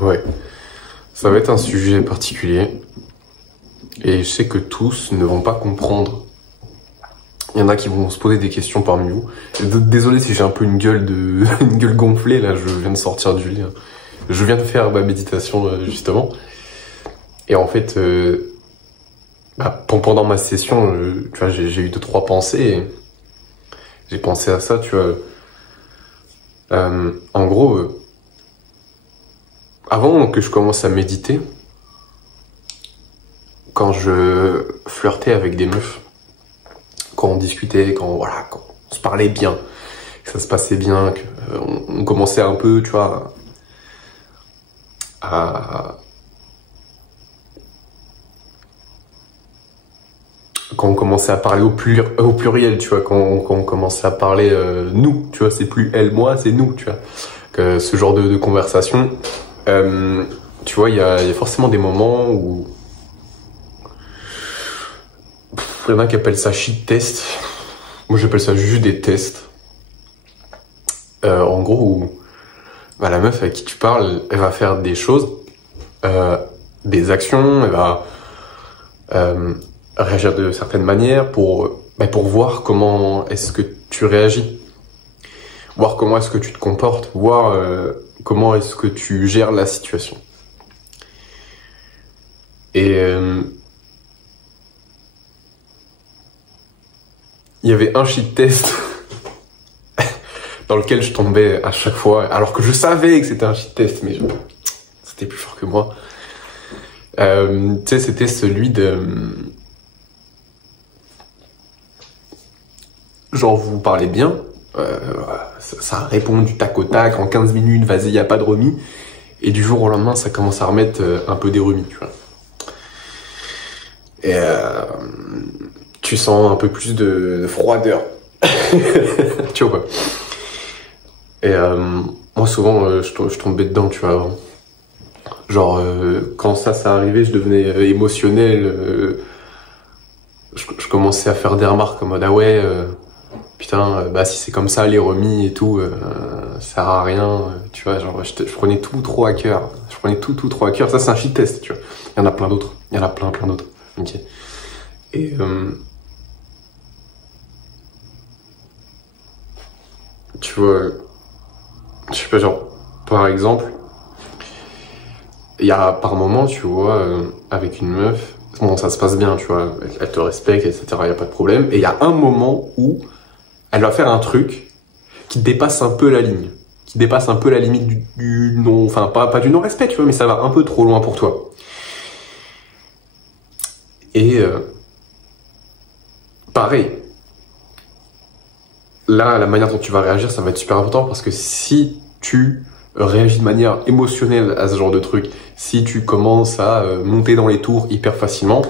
Ouais, ça va être un sujet particulier et je sais que tous ne vont pas comprendre. Il y en a qui vont se poser des questions parmi vous. Désolé si j'ai un peu une gueule une gueule gonflée là, je viens de sortir du lit. Je viens de faire ma méditation justement. Et en fait, pendant ma session, tu vois, j'ai eu 2-3 pensées. Et j'ai pensé à ça, tu vois. En gros, avant que je commence à méditer, quand je flirtais avec des meufs, quand on discutait, quand on se parlait bien, que ça se passait bien, qu'on commençait un peu, tu vois, quand on commençait à parler au pluriel, tu vois, quand on commençait à parler nous, tu vois, c'est plus elle, moi, c'est nous, tu vois. Que ce genre de conversation, tu vois, il y a forcément des moments où il y en a qui appellent ça shit test. Moi, j'appelle ça juste des tests. En gros, où la meuf avec qui tu parles, elle va faire des choses, des actions, elle va réagir de certaines manières pour voir comment est-ce que tu réagis, voir comment est-ce que tu te comportes, voir comment est-ce que tu gères la situation. Et il y avait un shit test dans lequel je tombais à chaque fois, alors que je savais que c'était un shit test, mais c'était plus fort que moi. Tu sais, c'était celui de... Genre, vous parlez bien, ça répond du tac au tac, en 15 minutes, vas-y, y a pas de remis. Et du jour au lendemain, ça commence à remettre un peu des remis, tu vois. Et tu sens un peu plus de froideur. Tu vois. Et moi, souvent, je tombais dedans, tu vois. Genre, quand ça arrivait, je devenais émotionnel. Je commençais à faire des remarques en mode, ah ouais... putain, si c'est comme ça, les remis et tout, ça sert à rien, tu vois, genre, je prenais tout trop à cœur. Je prenais tout trop à cœur. Ça, c'est un shit test, tu vois. Il y en a plein d'autres. Il y en a plein d'autres. Ok. Et, tu vois, je sais pas, genre, par exemple, il y a par moment, tu vois, avec une meuf, bon, ça se passe bien, tu vois, elle te respecte, etc., il y a pas de problème. Et il y a un moment où elle va faire un truc qui dépasse un peu la ligne, qui dépasse un peu la limite du non, enfin pas du non-respect, tu vois, mais ça va un peu trop loin pour toi. Et pareil, là, la manière dont tu vas réagir, ça va être super important parce que si tu réagis de manière émotionnelle à ce genre de truc, si tu commences à monter dans les tours hyper facilement,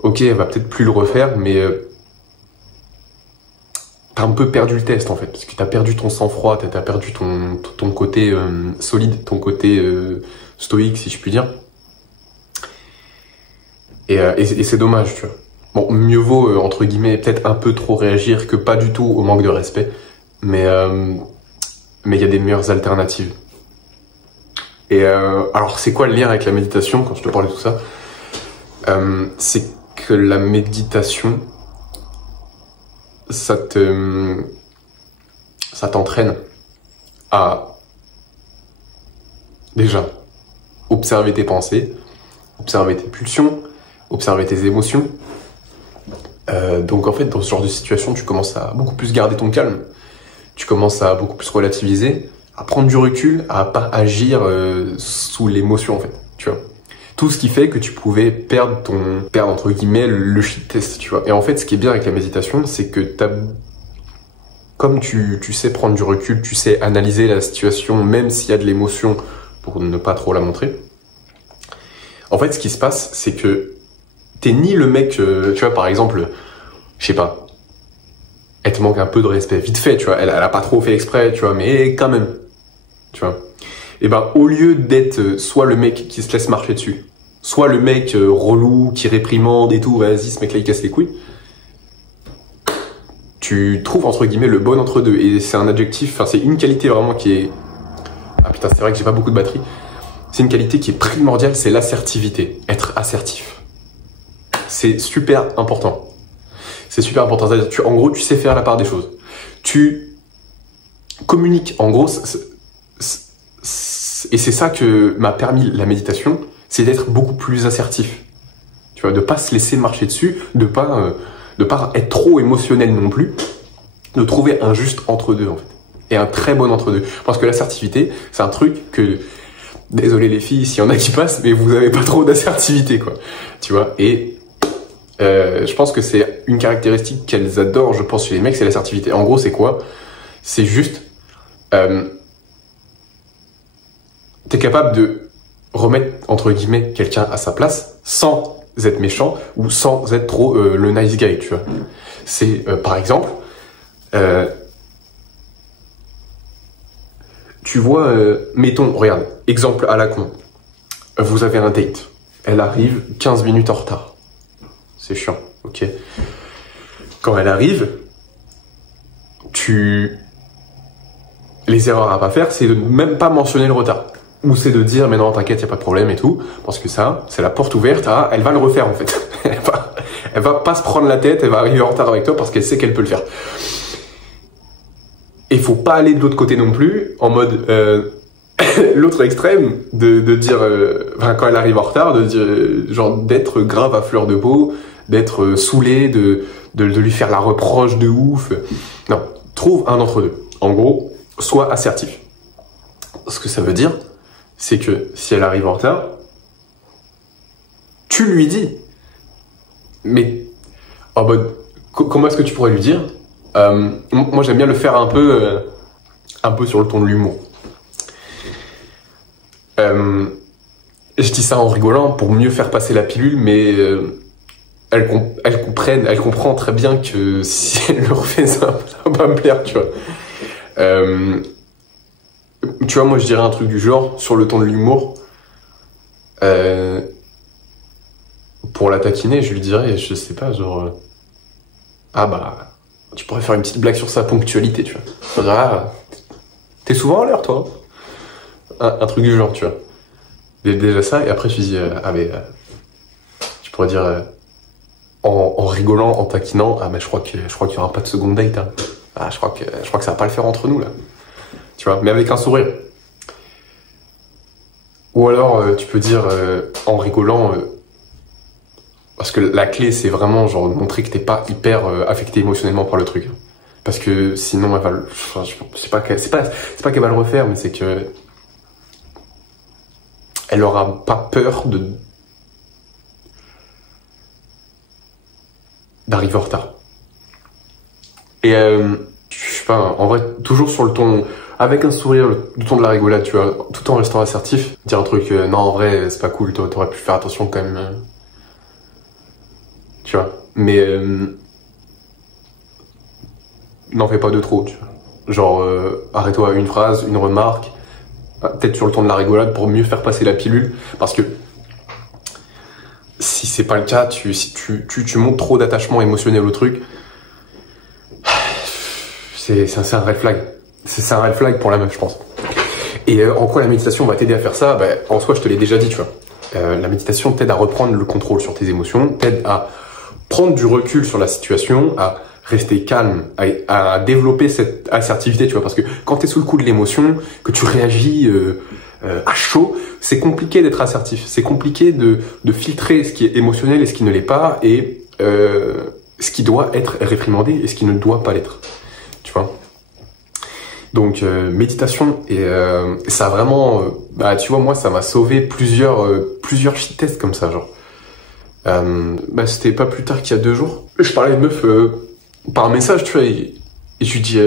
ok, elle va peut-être plus le refaire, mais t'as un peu perdu le test en fait, parce que t'as perdu ton sang-froid, t'as perdu ton côté solide, ton côté stoïque si je puis dire. Et c'est dommage, tu vois. Bon, mieux vaut, entre guillemets, peut-être un peu trop réagir que pas du tout au manque de respect, mais il y a des meilleures alternatives. Et alors, c'est quoi le lien avec la méditation quand je te parle de tout ça? C'est que la méditation, ça t'entraîne à déjà observer tes pensées, observer tes pulsions, observer tes émotions. Donc en fait, dans ce genre de situation, tu commences à beaucoup plus garder ton calme, tu commences à beaucoup plus relativiser, à prendre du recul, à pas agir sous l'émotion en fait, tu vois. Tout ce qui fait que tu pouvais perdre entre guillemets le shit test, tu vois. Et en fait, ce qui est bien avec la méditation, c'est que comme tu sais prendre du recul, tu sais analyser la situation, même s'il y a de l'émotion, pour ne pas trop la montrer. En fait, ce qui se passe, c'est que t'es ni le mec, tu vois, par exemple, je sais pas, elle te manque un peu de respect, vite fait, tu vois, elle a pas trop fait exprès, tu vois, mais quand même, tu vois. Et au lieu d'être soit le mec qui se laisse marcher dessus, soit le mec relou, qui réprimande et tout, vas-y, ce mec-là, il casse les couilles, tu trouves, entre guillemets, le bon entre deux. Et c'est un adjectif, enfin, c'est une qualité vraiment qui est putain, c'est vrai que j'ai pas beaucoup de batterie. C'est une qualité qui est primordiale, c'est l'assertivité. Être assertif. C'est super important. C'est super important. C'est-à-dire, en gros, tu sais faire la part des choses. Tu communiques. En gros, et c'est ça que m'a permis la méditation, c'est d'être beaucoup plus assertif. Tu vois, de pas se laisser marcher dessus, de pas être trop émotionnel non plus, de trouver un juste entre-deux, en fait. Et un très bon entre-deux. Parce que l'assertivité, c'est un truc que, désolé les filles, s'il y en a qui passent, mais vous avez pas trop d'assertivité, quoi. Tu vois, et je pense que c'est une caractéristique qu'elles adorent, je pense, chez les mecs, c'est l'assertivité. En gros, c'est quoi? C'est juste, t'es capable de remettre, entre guillemets, quelqu'un à sa place sans être méchant ou sans être trop le nice guy, tu vois. C'est, par exemple, tu vois, mettons, regarde, exemple à la con. Vous avez un date. Elle arrive 15 minutes en retard. C'est chiant, ok. Quand elle arrive, les erreurs à pas faire, c'est de même pas mentionner le retard. Ou c'est de dire, mais non, t'inquiète, y a pas de problème et tout. Parce que ça, c'est la porte ouverte à, elle va le refaire, en fait. Elle va pas se prendre la tête, elle va arriver en retard avec toi parce qu'elle sait qu'elle peut le faire. Et faut pas aller de l'autre côté non plus, en mode, l'autre extrême, de dire, quand elle arrive en retard, de dire, genre, d'être grave à fleur de peau, d'être saoulé, de lui faire la reproche de ouf. Non, trouve un entre-deux. En gros, sois assertif. Ce que ça veut dire, c'est que si elle arrive en retard, tu lui dis. Mais, en mode, comment est-ce que tu pourrais lui dire? Moi, j'aime bien le faire un peu sur le ton de l'humour. Je dis ça en rigolant pour mieux faire passer la pilule, mais elle comprend très bien que si elle le refait, ça va pas me plaire, tu vois. Tu vois, moi, je dirais un truc du genre, sur le ton de l'humour, pour la taquiner, je lui dirais, je sais pas, genre, ah bah, tu pourrais faire une petite blague sur sa ponctualité, tu vois. Je dirais, ah, t'es souvent à l'heure, toi. Un truc du genre, tu vois. Déjà ça, et après, je lui dis, ah mais, tu pourrais dire, en rigolant, en taquinant, ah mais je crois qu'il y aura pas de seconde date, hein. Ah, je crois que ça va pas le faire entre nous, là. Tu vois, mais avec un sourire. Ou alors, tu peux dire, en rigolant, parce que la clé, c'est vraiment, genre, montrer que t'es pas hyper affecté émotionnellement par le truc. Parce que sinon, elle va le... Enfin, c'est pas qu'elle va le refaire, mais c'est que... Elle aura pas peur d'arriver en retard. Et, je sais pas, en vrai, toujours sur le ton... Avec un sourire, le ton de la rigolade, tu vois, tout en restant assertif. Dire un truc, non, en vrai, c'est pas cool, t'aurais pu faire attention quand même. Tu vois, mais n'en fais pas de trop, tu vois. Genre, arrête-toi à une phrase, une remarque, peut-être sur le ton de la rigolade pour mieux faire passer la pilule. Parce que si c'est pas le cas, si tu montres trop d'attachement émotionnel au truc, c'est un red flag. C'est un red flag pour la meuf, je pense. Et en quoi la méditation va t'aider à faire ça? Bah, en soi, je te l'ai déjà dit, tu vois. La méditation t'aide à reprendre le contrôle sur tes émotions, t'aide à prendre du recul sur la situation, à rester calme, à développer cette assertivité, tu vois. Parce que quand t'es sous le coup de l'émotion, que tu réagis à chaud, c'est compliqué d'être assertif. C'est compliqué de filtrer ce qui est émotionnel et ce qui ne l'est pas, et ce qui doit être réprimandé et ce qui ne doit pas l'être. Tu vois. Donc méditation, et ça a vraiment, bah tu vois, moi ça m'a sauvé plusieurs shit tests comme ça, genre. Bah c'était pas plus tard qu'il y a 2 jours. Je parlais à une meuf par message, tu vois, et je lui dis,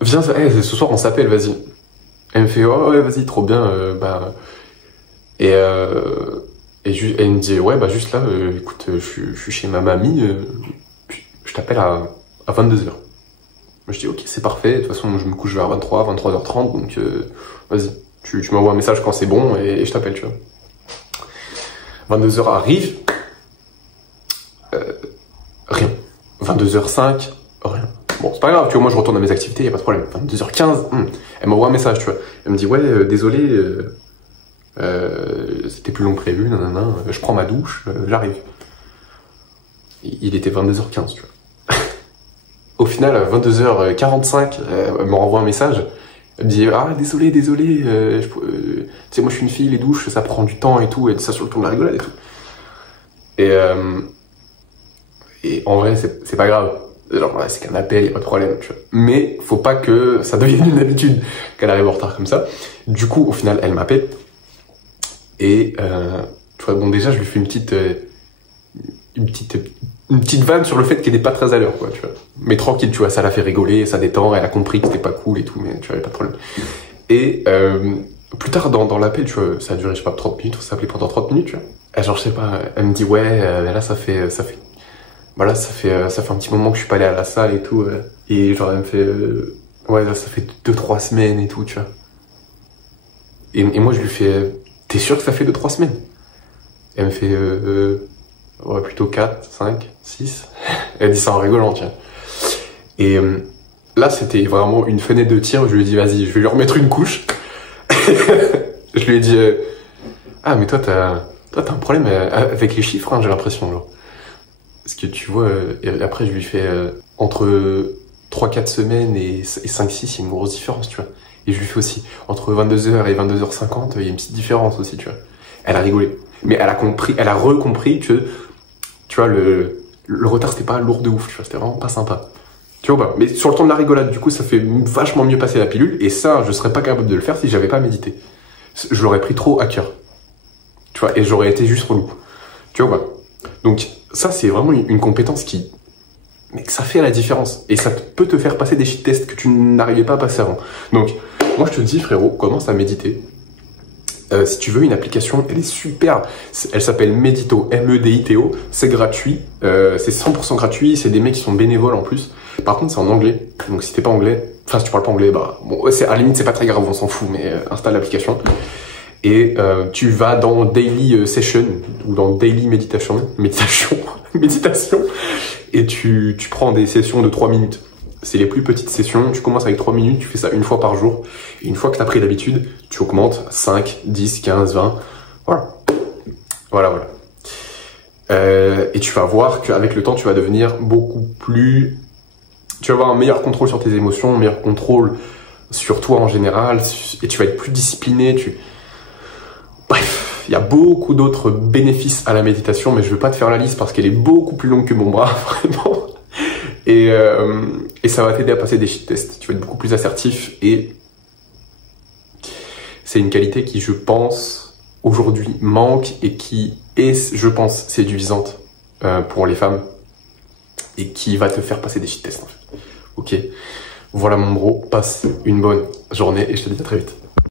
viens, ce soir on s'appelle, vas-y. Elle me fait, oh ouais, vas-y, trop bien, bah. Et elle me dit, ouais, bah juste là, écoute, je suis chez ma mamie, je t'appelle à 22h. Je dis ok, c'est parfait, de toute façon je me couche vers 23h30, donc vas-y, tu m'envoies un message quand c'est bon et je t'appelle, tu vois. 22h arrive, rien. 22h05, rien. Bon, c'est pas grave, tu vois, moi je retourne à mes activités, y a pas de problème. 22h15, elle m'envoie un message, tu vois. Elle me dit, ouais, désolé, c'était plus long que prévu, nanana, je prends ma douche, j'arrive. Il était 22h15, tu vois. Au final, à 22h45, elle me renvoie un message. Elle me dit, ah, désolé, tu sais, moi je suis une fille, les douches, ça prend du temps et tout, et ça sur le ton de la rigolade et tout. Et en vrai, c'est pas grave. Genre, ouais, c'est qu'un appel, y a pas de problème, tu vois. Mais faut pas que ça devienne une habitude qu'elle arrive en retard comme ça. Du coup, au final, elle m'appelle. Et, tu vois, bon, déjà, je lui fais une petite vanne sur le fait qu'elle n'est pas très à l'heure, quoi, tu vois. Mais tranquille, tu vois, ça l'a fait rigoler, ça détend, elle a compris que c'était pas cool et tout, mais tu vois, y a pas de problème. Et, plus tard, dans l'appel, tu vois, ça a duré, je sais pas, 30 minutes, on s'est appelé pendant 30 minutes, tu vois. Et genre, je sais pas, elle me dit, ouais, là, ça fait un petit moment que je suis pas allé à la salle et tout. Et genre, elle me fait, ouais, là, ça fait 2-3 semaines et tout, tu vois. Et moi, je lui fais, t'es sûr que ça fait 2-3 semaines? Elle me fait, ouais, plutôt 4, 5, 6. Elle dit ça en rigolant, tiens. Et là, c'était vraiment une fenêtre de tir où je lui ai dit, vas-y, je vais lui remettre une couche. Je lui ai dit, ah, mais toi, t'as un problème avec les chiffres, hein, j'ai l'impression, genre. Parce que tu vois, et après je lui fais entre 3-4 semaines et 5-6, il y a une grosse différence, tu vois. Et je lui fais aussi, entre 22h et 22h50, il y a une petite différence aussi, tu vois. Elle a rigolé. Mais elle a compris, elle a recompris que, tu vois, le retard c'était pas lourd de ouf, tu vois, c'était vraiment pas sympa. Tu vois pas. Mais sur le ton de la rigolade, du coup, ça fait vachement mieux passer la pilule, et ça, je serais pas capable de le faire si j'avais pas médité. Je l'aurais pris trop à cœur. Tu vois, et j'aurais été juste relou. Tu vois pas. Donc, ça, c'est vraiment une compétence mais ça fait la différence. Et ça peut te faire passer des shit tests que tu n'arrivais pas à passer avant. Donc, moi, je te dis, frérot, commence à méditer. Si tu veux, une application, elle est super. Elle s'appelle Medito, M-E-D-I-T-O. C'est gratuit. C'est 100% gratuit. C'est des mecs qui sont bénévoles en plus. Par contre, c'est en anglais. Donc, si t'es pas anglais, enfin, si tu parles pas anglais, bah, bon, à la limite, c'est pas très grave, on s'en fout, mais installe l'application. Et tu vas dans Daily Session ou dans Daily Meditation, et tu prends des sessions de 3 minutes. C'est les plus petites sessions, tu commences avec 3 minutes, tu fais ça une fois par jour, et une fois que tu as pris l'habitude, tu augmentes 5, 10, 15, 20, voilà. Et tu vas voir qu'avec le temps, tu vas devenir tu vas avoir un meilleur contrôle sur tes émotions, un meilleur contrôle sur toi en général, et tu vas être plus discipliné, Bref, il y a beaucoup d'autres bénéfices à la méditation, mais je ne veux pas te faire la liste parce qu'elle est beaucoup plus longue que mon bras, vraiment. Et ça va t'aider à passer des shit tests. Tu vas être beaucoup plus assertif et c'est une qualité qui, je pense, aujourd'hui manque et qui est, je pense, séduisante pour les femmes et qui va te faire passer des shit tests, en fait. Ok. Voilà mon bro, passe une bonne journée et je te dis à très vite.